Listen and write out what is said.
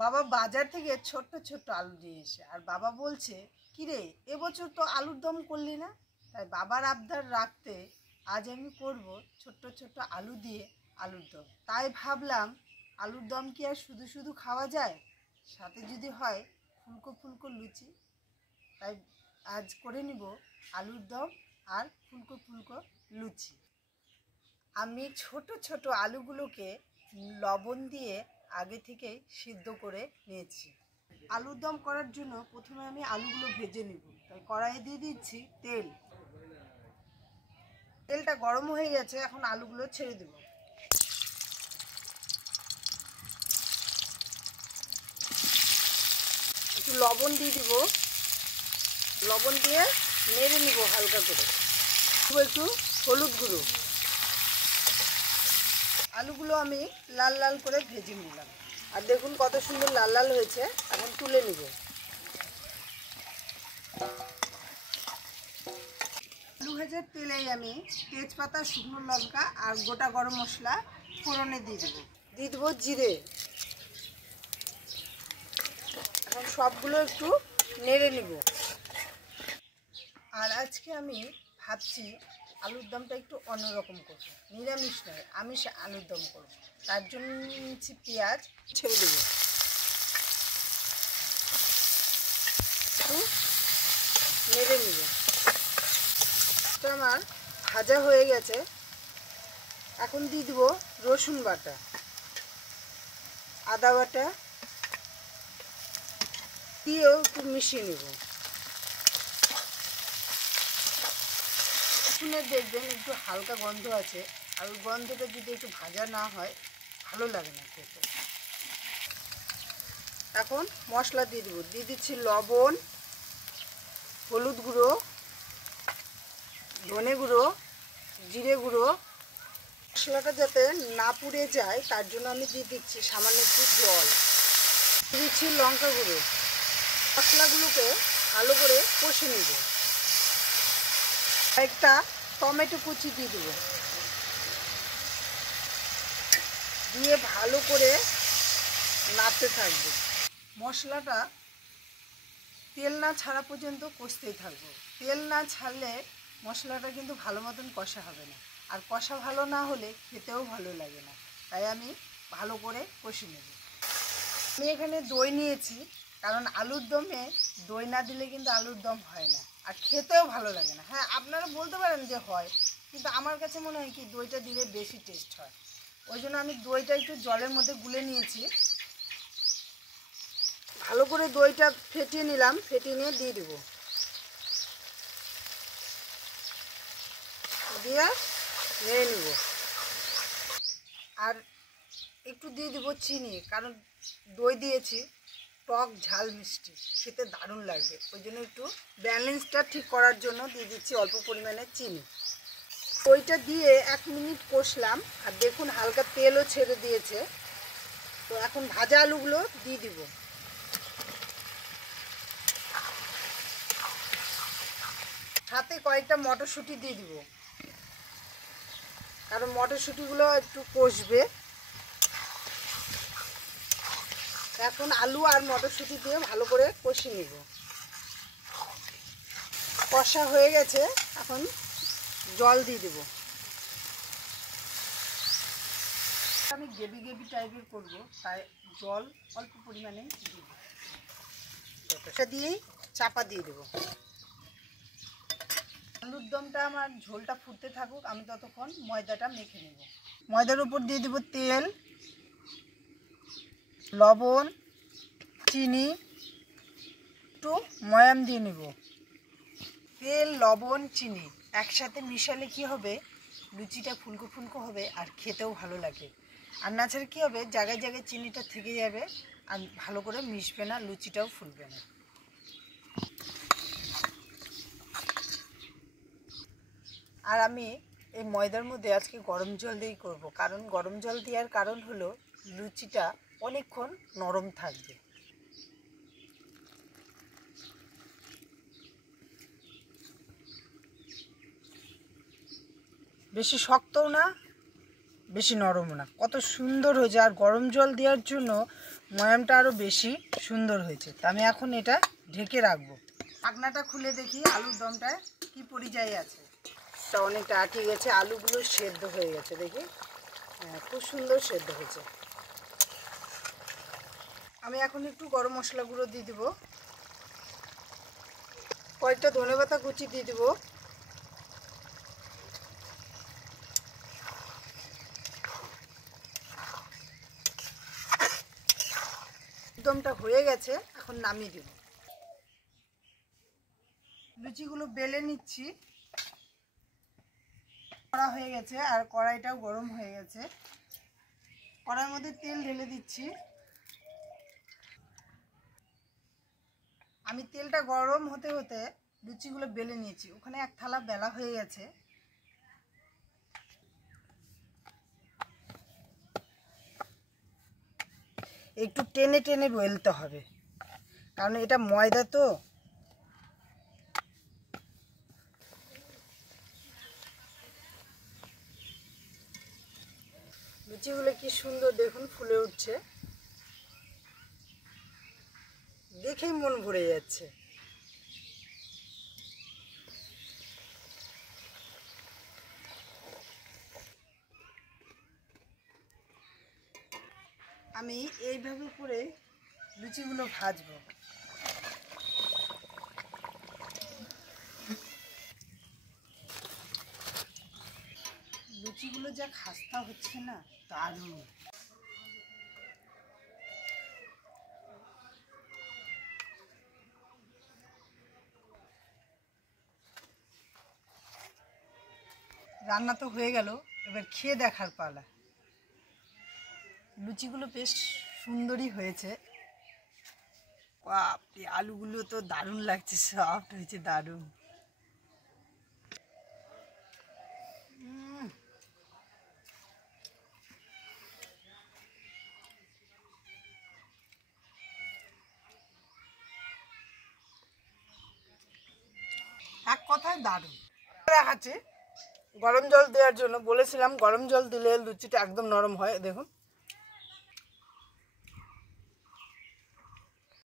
বাবা বাজার থেকে ছোট্ট ছোট্ট আলু নিয়ে এসে আর বাবা বলছে কিরে এবছর তো আলুর দম করলি না। তাই বাবার আবদার রাখতে আজ আমি করব ছোট্ট ছোট্ট আলু দিয়ে আলুর দম। তাই ভাবলাম আলুর দম কি আর শুধু শুধু খাওয়া যায়, সাথে যদি হয় ফুলকো ফুলকো লুচি। তাই আজ করে নিব আলুর দম আর ফুলকো ফুলকো লুচি। আমি ছোট ছোট আলুগুলোকে লবণ দিয়ে আগে থেকেই সিদ্ধ করে নিয়েছি। আলুর দম করার জন্য প্রথমে আমি আলুগুলো ভেজে নেব। তাই কড়াইয়ে দিয়ে দিচ্ছি তেল। তেলটা গরম হয়ে গেছে, এখন আলুগুলো ছেড়ে দেব। একটু লবণ দিয়ে দিব, লবণ দিয়ে নেড়ে নিব হালকা করে। একটু হলুদ গুঁড়ো। আলুগুলো আমি লাল লাল করে ভেজে নিলাম, আর দেখুন কত সুন্দর লাল লাল হয়েছে। এখন তুলে নিব। আলু ভাজার তেলেই আমি তেজপাতা, শুকনো লঙ্কা আর গোটা গরম মশলা ফোড়নে দিয়ে দেবো জিরে। এখন সবগুলো একটু নেড়ে নিব। আর আজকে আমি ভাবছি আলুর দমটা একটু অন্যরকম করব, নিরামিষ নয়, আমিষ আলুর দম করব। তার জন্য নিচ্ছি পেঁয়াজ, ছেড়ে দেব। একটু নেড়ে নিব। আমার ভাজা হয়ে গেছে, এখন দিয়ে দিব রসুন বাটা, আদা বাটা দিয়েও একটু মিশিয়ে নেব। রসুনের দেখবেন একটু হালকা গন্ধ আছে, আর ওই গন্ধটা যদি একটু ভাজা না হয় ভালো লাগে না খেতে। এখন মশলা দিয়ে দেবো। দিয়ে দিচ্ছি লবণ, হলুদ গুঁড়ো, ধনে গুঁড়ো, জিরে গুঁড়ো। মশলাটা যাতে না পুড়ে যায় তার জন্য আমি দিয়ে দিচ্ছি সামান্য একটু জল। দিয়ে দিচ্ছি লঙ্কা গুঁড়ো। মশলাগুলোকে ভালো করে কষে নেব। একটা টমেটো কুচি দিয়ে দেবো, দিয়ে ভালো করে নাড়তে থাকবো। মশলাটা তেল না ছাড়া পর্যন্ত কষতেই থাকবো। তেল না ছাড়লে মশলাটা কিন্তু ভালো মতন কষা হবে না, আর কষা ভালো না হলে খেতেও ভালো লাগে না। তাই আমি ভালো করে কষে নেব। আমি এখানে দই নিয়েছি, কারণ আলুর দমে দই না দিলে কিন্তু আলুর দম হয় না, আর খেতেও ভালো লাগে না। হ্যাঁ, আপনারা বলতে পারেন যে হয়, কিন্তু আমার কাছে মনে হয় কি দইটা দিলে বেশি টেস্ট হয়। ওই জন্য আমি দইটা একটু জলের মধ্যে গুলে নিয়েছি। ভালো করে দইটা ফেটিয়ে নিলাম, ফেটিয়ে নিয়ে দিয়ে দেবো। দিয়ে নেড়ে নেব। আর একটু দিয়ে দেবো চিনি, কারণ দই দিয়েছি, টক ঝাল মিষ্টি খেতে দারুণ লাগবে। ওই জন্য একটু ব্যালেন্সটা ঠিক করার জন্য দিয়ে দিচ্ছি অল্প পরিমাণে চিনি। দইটা দিয়ে 1 মিনিট কষলাম, আর দেখুন হালকা তেলও ছেড়ে দিয়েছে। তো এখন ভাজা আলুগুলো দিয়ে দিব। সাথে কয়েকটা মটরশুঁটি দিয়ে দিব, কারণ মটরশুঁটিগুলো একটু কষবে। এখন আলু আর মটরশুঁটি দিয়ে ভালো করে কষিয়ে নেব। কষা হয়ে গেছে, এখন জল দিয়ে দেব। আমি গ্রেভি গ্রেভি টাইপের করব, তাই জল অল্প পরিমাণে দিব। এটা দিয়েই চাপা দিয়ে দেব। আলুর দমটা আমার ঝোলটা ফুটতে থাকুক, আমি ততক্ষণ ময়দাটা মেখে নেব। ময়দার উপর দিয়ে দেব তেল, লবণ, চিনি, একটু ময়াম দিয়ে নেব। তেল, লবণ, চিনি একসাথে মিশালে কি হবে, লুচিটা ফুলকো ফুলকো হবে আর খেতেও ভালো লাগে। আর না ছাড়া কী হবে, জায়গায় জায়গায় চিনিটা থেকে যাবে আর ভালো করে মিশবে না, লুচিটাও ফুলবে না। আর আমি এই ময়দার মধ্যে আজকে গরম জল দিয়েই করব, কারণ গরম জল দেওয়ার কারণ হলো লুচিটা অনেকক্ষণ নরম থাকবে। বেশি শক্তও না, বেশি নরমও না, কত সুন্দর হয়েছে। আর গরম জল দেওয়ার জন্য ময়ামটা আরও বেশি সুন্দর হয়েছে। তা আমি এখন এটা ঢেকে রাখবো। ঢাকনাটা খুলে দেখি আলুর দমটা কি পরিযায়ী আছে। তা অনেকটা আটকে গেছে, আলুগুলো সেদ্ধ হয়ে গেছে, দেখি হ্যাঁ খুব সুন্দর সেদ্ধ হয়েছে। আমি এখন একটু গরম মশলা গুঁড়ো দিয়ে দেবো, কয়েকটা ধনেপাতা কুচি দিয়ে দেবো, দমটা হয়ে গেছে, এখন নামিয়ে দেব। লুচিগুলো বেলে নিচ্ছি। কড়া হয়ে গেছে আর কড়াইটাও গরম হয়ে গেছে। কড়াইয়ের মধ্যে তেল ঢেলে দিচ্ছি। আমি তেলটা গরম হতে হতে লুচিগুলো বেলে নিয়েছি। ওখানে এক থালা বেলা হয়ে গেছে। একটু টেনে টেনে বেলতে হবে, কারণ এটা ময়দা তো। লুচিগুলো কি সুন্দর দেখুন ফুলে উঠছে, দেখেই মন ভরে যাচ্ছে। আমি এইভাবে করে লুচিগুলো ভাজবো। লুচিগুলো যা খাস্তা হচ্ছে না, দারুণ। রান্না তো হয়ে গেল, এবার খেয়ে দেখার পালা। লুচিগুলো বেশ সুন্দরই হয়েছে। বাপরে, আলুগুলো তো দারুণ লাগছে, সফট হয়েছে, দারুণ। এক কথায় দারুণ। দেখাচ্ছি গরম জল দেওয়ার জন্য, বলেছিলাম গরম জল দিলে লুচিটা একদম নরম হয়, দেখুন।